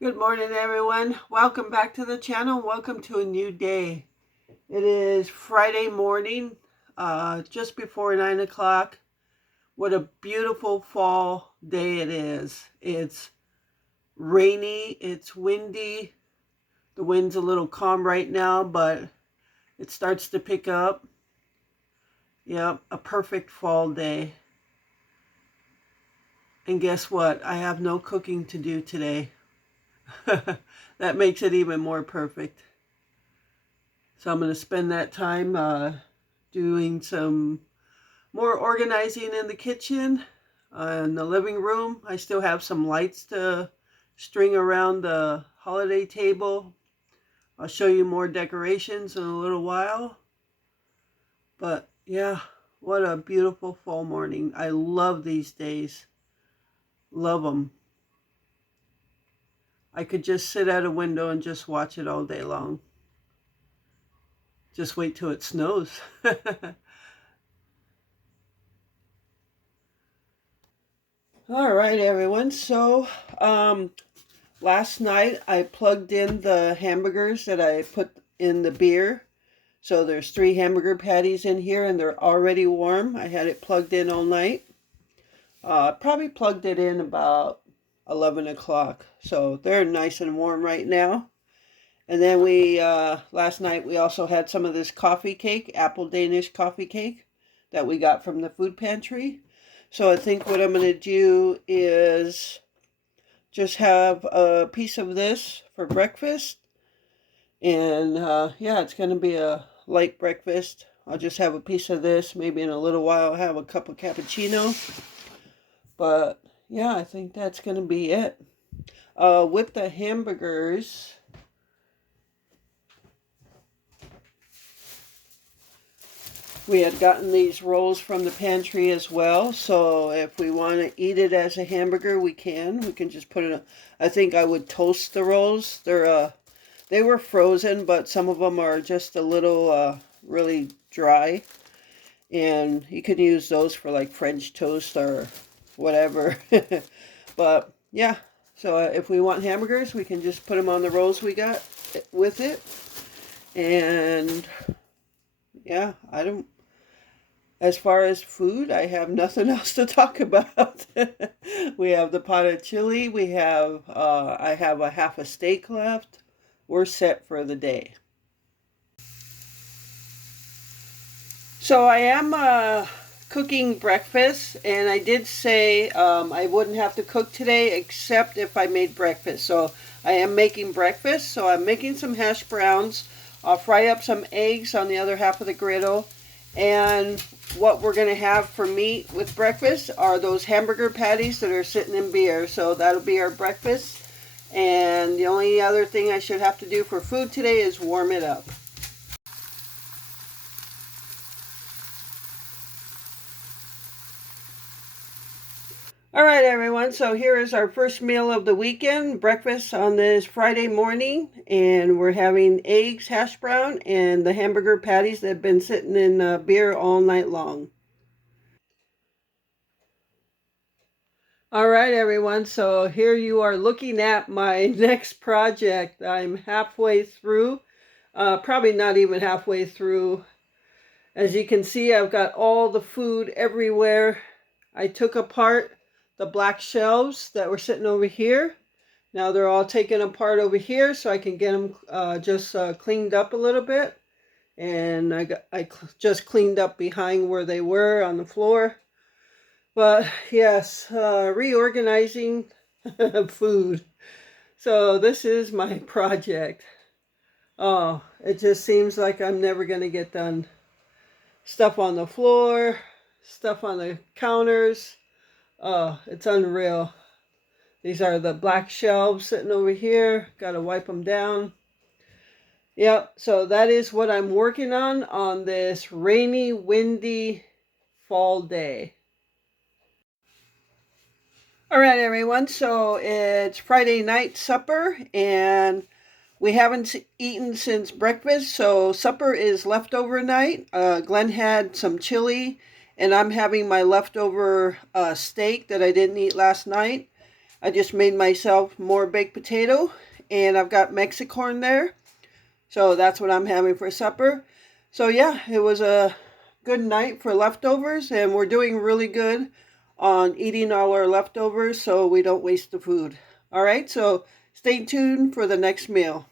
Good morning, everyone. Welcome back to the channel. Welcome to a new day. It is Friday morning, just before 9 o'clock. What a beautiful fall day it is. It's rainy, it's windy. The wind's a little calm right now, but it starts to pick up. Yep, a perfect fall day. And guess what? I have no cooking to do today. That makes it even more perfect. So I'm going to spend that time doing some more organizing in the kitchen, in the living room. I still have some lights to string around the holiday table. I'll show you more decorations in a little while. But yeah, what a beautiful fall morning. I love these days. Love them. I could just sit at a window and just watch it all day long. Just wait till it snows. All right, everyone. So, last night I plugged in the hamburgers that I put in the beer. So there's 3 hamburger patties in here and they're already warm. I had it plugged in all night. Probably plugged it in about 11 o'clock. So they're nice and warm right now. And then last night we also had some of this coffee cake, apple Danish coffee cake that we got from the food pantry. So I think what I'm going to do is just have a piece of this for breakfast. And yeah, it's going to be a light breakfast. I'll just have a piece of this. Maybe in a little while I'll have a cup of cappuccino. But yeah, I think that's going to be it. With the hamburgers, we had gotten these rolls from the pantry as well. So if we want to eat it as a hamburger, we can. We can just put it. I think I would toast the rolls. They were frozen, but some of them are just a little really dry. And you can use those for like French toast or whatever. But yeah, so if we want hamburgers, we can just put them on the rolls we got with it. And yeah, as far as food, I have nothing else to talk about. We have the pot of chili. I have a half a steak left. We're set for the day. So I am cooking breakfast, and I did say I wouldn't have to cook today except if I made breakfast. So I am making breakfast. So I'm making some hash browns. I'll fry up some eggs on the other half of the griddle. And what we're going to have for meat with breakfast are those hamburger patties that are sitting in beer. So that'll be our breakfast. And the only other thing I should have to do for food today is warm it up. All right, everyone. So here is our first meal of the weekend, breakfast on this Friday morning. And we're having eggs, hash brown, and the hamburger patties that have been sitting in beer all night long. All right, everyone. So here you are looking at my next project. I'm halfway through, probably not even halfway through. As you can see, I've got all the food everywhere. I took apart the black shelves that were sitting over here. Now they're all taken apart over here so I can get them just cleaned up a little bit. And I just cleaned up behind where they were on the floor. But yes, reorganizing food. So this is my project. Oh, it just seems like I'm never going to get done. Stuff on the floor, stuff on the counters. Oh, it's unreal. These are the black shelves sitting over here. Got to wipe them down. Yep, so that is what I'm working on this rainy, windy fall day. All right, everyone. So it's Friday night supper, and we haven't eaten since breakfast. So supper is leftover night. Glenn had some chili, and I'm having my leftover steak that I didn't eat last night. I just made myself more baked potato, and I've got Mexicorn there. So that's what I'm having for supper. So yeah, it was a good night for leftovers, and we're doing really good on eating all our leftovers so we don't waste the food. All right, so stay tuned for the next meal.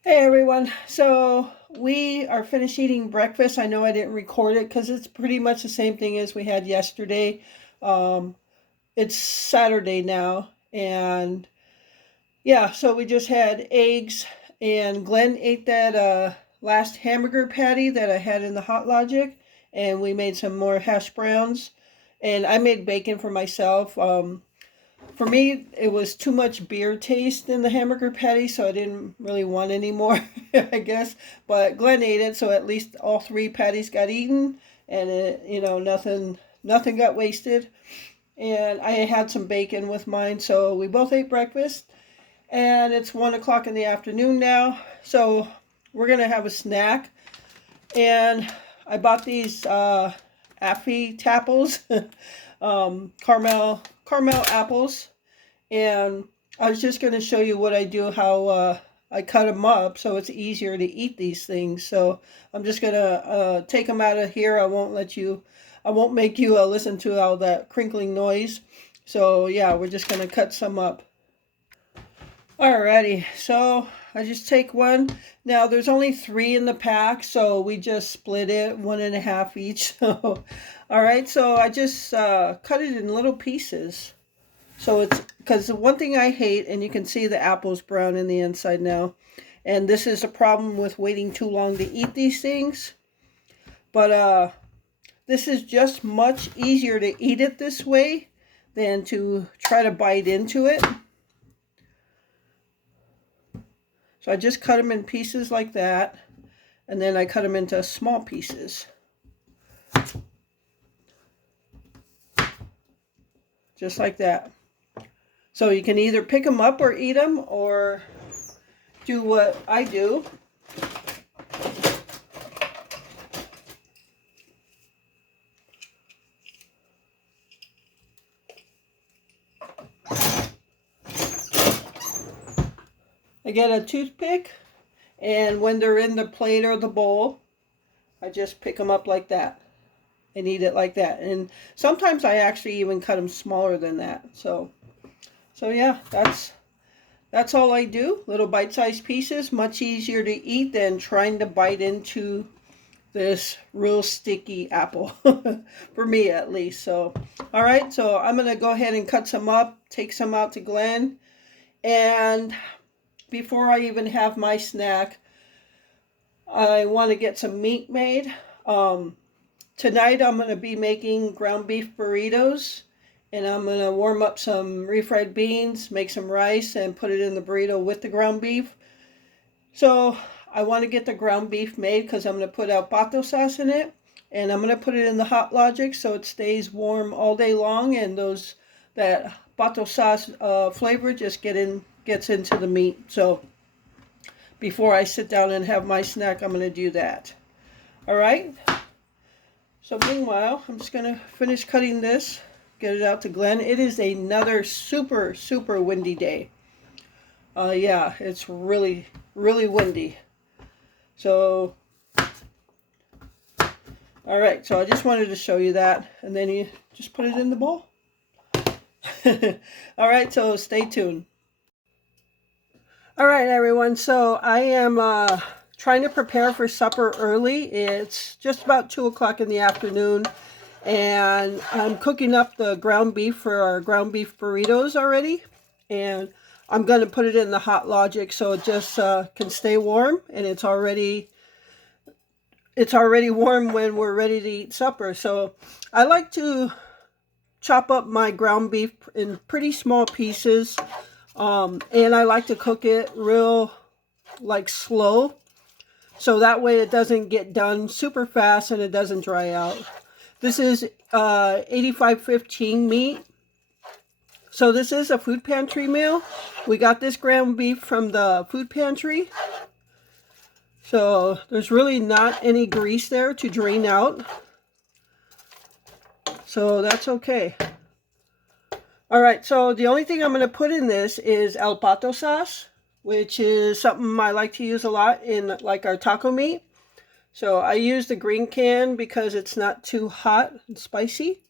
Hey everyone, so we are finished eating breakfast. I know I didn't record it because it's pretty much the same thing as we had yesterday. Um, it's Saturday now, and yeah, so we just had eggs, and Glenn ate that last hamburger patty that I had in the Hot Logic, and we made some more hash browns, and I made bacon for myself. For me, it was too much beer taste in the hamburger patty, so I didn't really want any more, I guess. But Glenn ate it, so at least all three patties got eaten, and nothing got wasted. And I had some bacon with mine, so we both ate breakfast. And it's 1 o'clock in the afternoon now, so we're gonna have a snack. And I bought these Affy Tapples, caramel apples, and I was just going to show you what I do, how I cut them up so it's easier to eat these things. So I'm just going to take them out of here. I won't make you listen to all that crinkling noise. So yeah, we're just going to cut some up. Alrighty, so I just take one. Now there's only 3 in the pack, so we just split it 1.5 each. So, all right, so I just cut it in little pieces. So it's because the one thing I hate, and you can see the apple's brown in the inside now, and this is a problem with waiting too long to eat these things. But this is just much easier to eat it this way than to try to bite into it. So I just cut them in pieces like that, and then I cut them into small pieces. Just like that. So you can either pick them up or eat them, or do what I do. I get a toothpick, and when they're in the plate or the bowl, I just pick them up like that and eat it like that. And sometimes I actually even cut them smaller than that. So yeah, that's all I do. Little bite-sized pieces, much easier to eat than trying to bite into this real sticky apple, for me at least. So, all right, so I'm going to go ahead and cut some up, take some out to Glenn. And before I even have my snack, I want to get some meat made. Tonight I'm going to be making ground beef burritos, and I'm going to warm up some refried beans, make some rice, and put it in the burrito with the ground beef. So I want to get the ground beef made because I'm going to put al sauce in it, and I'm going to put it in the Hot Logic so it stays warm all day long, and that pato sauce flavor just gets into the meat. So before I sit down and have my snack, I'm going to do that. All right. So meanwhile, I'm just going to finish cutting this, get it out to Glenn. It is another super, super windy day. Yeah, it's really, really windy. So, all right, so I just wanted to show you that, and then you just put it in the bowl. All right, so stay tuned. All right, everyone, so I am trying to prepare for supper early. It's just about 2 o'clock in the afternoon, and I'm cooking up the ground beef for our ground beef burritos already, and I'm going to put it in the Hot Logic so it just can stay warm, and it's already warm when we're ready to eat supper. So I like to chop up my ground beef in pretty small pieces, and I like to cook it real slow, so that way it doesn't get done super fast and it doesn't dry out. This is 8515 meat. So this is a food pantry meal. We got this ground beef from the food pantry. So there's really not any grease there to drain out. So that's okay. All right, so the only thing I'm going to put in this is El Pato sauce, which is something I like to use a lot in like our taco meat. So I use the green can because it's not too hot and spicy.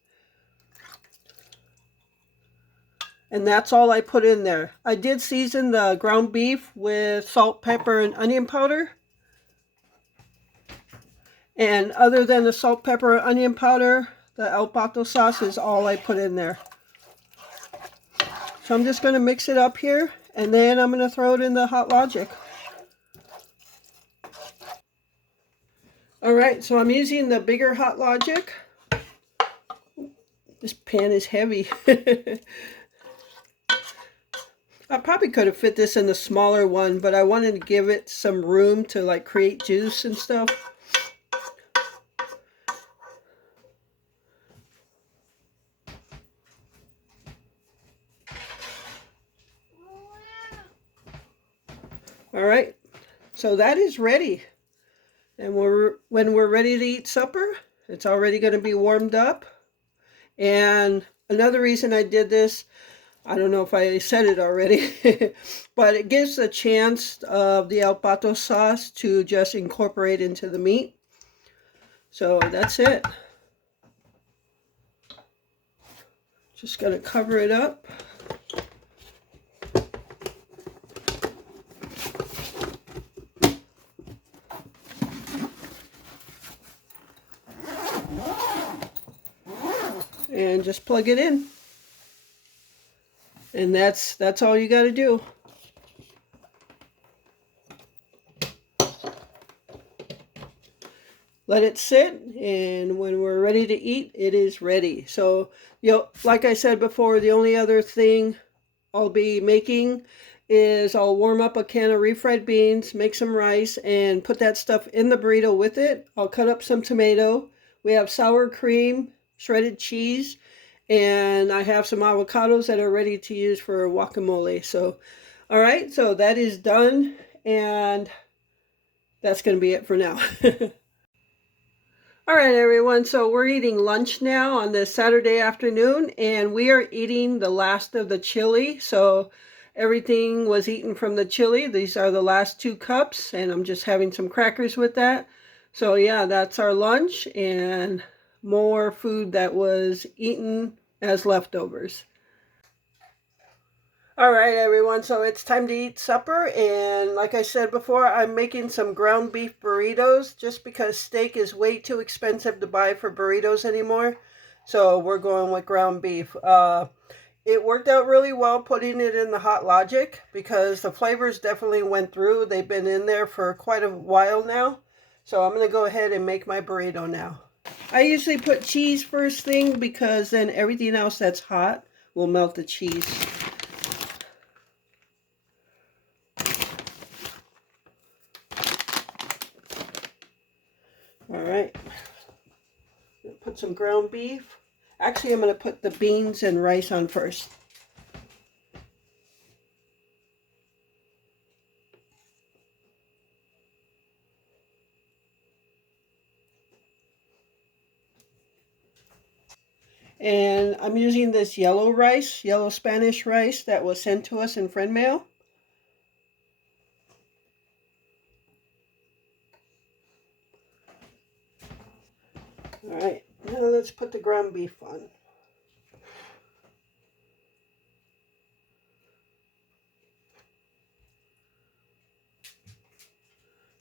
And that's all I put in there. I did season the ground beef with salt, pepper, and onion powder. And other than the salt, pepper, and onion powder, the El Pato sauce is all I put in there. So I'm just going to mix it up here, and then I'm going to throw it in the Hot Logic. All right, so I'm using the bigger Hot Logic. This pan is heavy. I probably could have fit this in the smaller one, but I wanted to give it some room to like create juice and stuff. All right, so that is ready. And when we're ready to eat supper, it's already going to be warmed up. And another reason I did this, I don't know if I said it already, but it gives a chance of the El Pato sauce to just incorporate into the meat. So that's it. Just going to cover it up. And just plug it in. And that's all you got to do. Let it sit, and when we're ready to eat, it is ready. So, like I said before, the only other thing I'll be making is I'll warm up a can of refried beans, make some rice, and put that stuff in the burrito with it. I'll cut up some tomato. We have sour cream, shredded cheese, and I have some avocados that are ready to use for guacamole. So, all right, so that is done, and that's going to be it for now. All right, everyone. So we're eating lunch now on this Saturday afternoon, and we are eating the last of the chili. So everything was eaten from the chili. These are the last 2 cups, and I'm just having some crackers with that. So yeah, that's our lunch and more food that was eaten as leftovers. All right, everyone, so it's time to eat supper, and like I said before, I'm making some ground beef burritos just because steak is way too expensive to buy for burritos anymore, so we're going with ground beef. It worked out really well putting it in the Hot Logic because the flavors definitely went through. They've been in there for quite a while now, so I'm going to go ahead and make my burrito now. I usually put cheese first thing because then everything else that's hot will melt the cheese. All right, put some ground beef. Actually, I'm going to put the beans and rice on first. And I'm using this yellow rice, yellow Spanish rice that was sent to us in friend mail. All right, now let's put the ground beef on.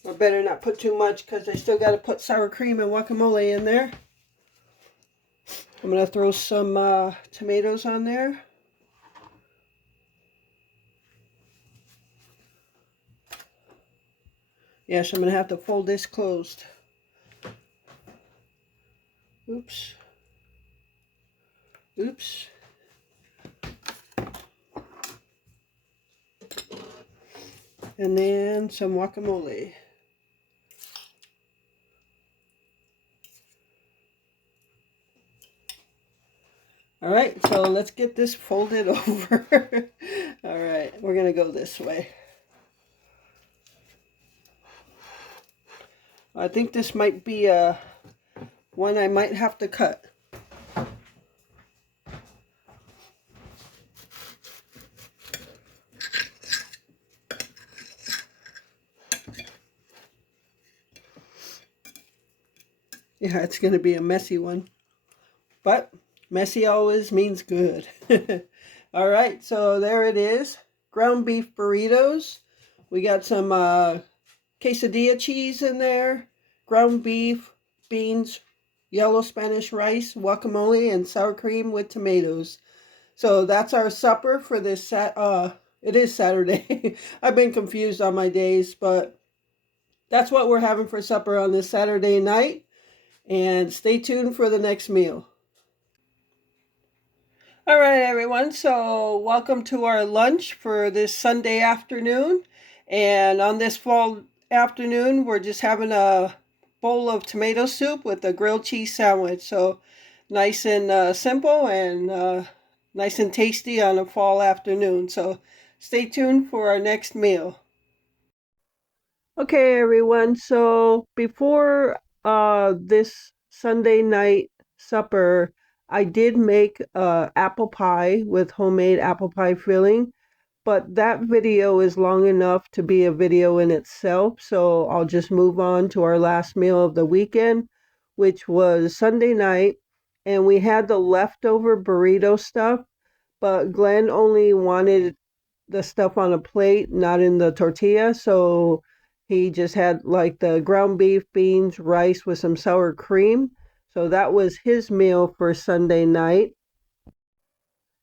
I better not put too much because I still got to put sour cream and guacamole in there. I'm going to throw some tomatoes on there. Yes, I'm going to have to fold this closed. Oops. Oops. And then some guacamole. All right, so let's get this folded over. All right, we're going to go this way. I think this might be one I might have to cut. Yeah, it's going to be a messy one. But messy always means good. All right, so there it is. Ground beef burritos. We got some quesadilla cheese in there, ground beef, beans, yellow Spanish rice, guacamole, and sour cream with tomatoes. So that's our supper for this it is Saturday. I've been confused on my days, but that's what we're having for supper on this Saturday night. And stay tuned for the next meal. All right, everyone. So, welcome to our lunch for this Sunday afternoon. And on this fall afternoon, we're just having a bowl of tomato soup with a grilled cheese sandwich. So, nice and simple and nice and tasty on a fall afternoon. So, stay tuned for our next meal. Okay, everyone. So before this Sunday night supper, I did make apple pie with homemade apple pie filling, but that video is long enough to be a video in itself. So I'll just move on to our last meal of the weekend, which was Sunday night, and we had the leftover burrito stuff, but Glenn only wanted the stuff on a plate, not in the tortilla. So he just had like the ground beef, beans, rice with some sour cream. So that was his meal for Sunday night.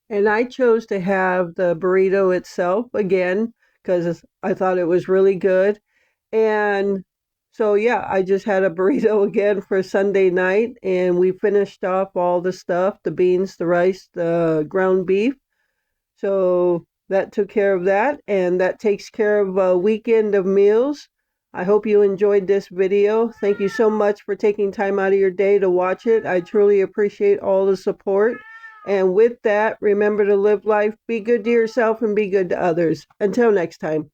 And I chose to have the burrito itself again because I thought it was really good. And so, yeah, I just had a burrito again for Sunday night. And we finished off all the stuff, the beans, the rice, the ground beef. So that took care of that, and that takes care of a weekend of meals. I hope you enjoyed this video. Thank you so much for taking time out of your day to watch it. I truly appreciate all the support. And with that, remember to live life, be good to yourself, and be good to others. Until next time.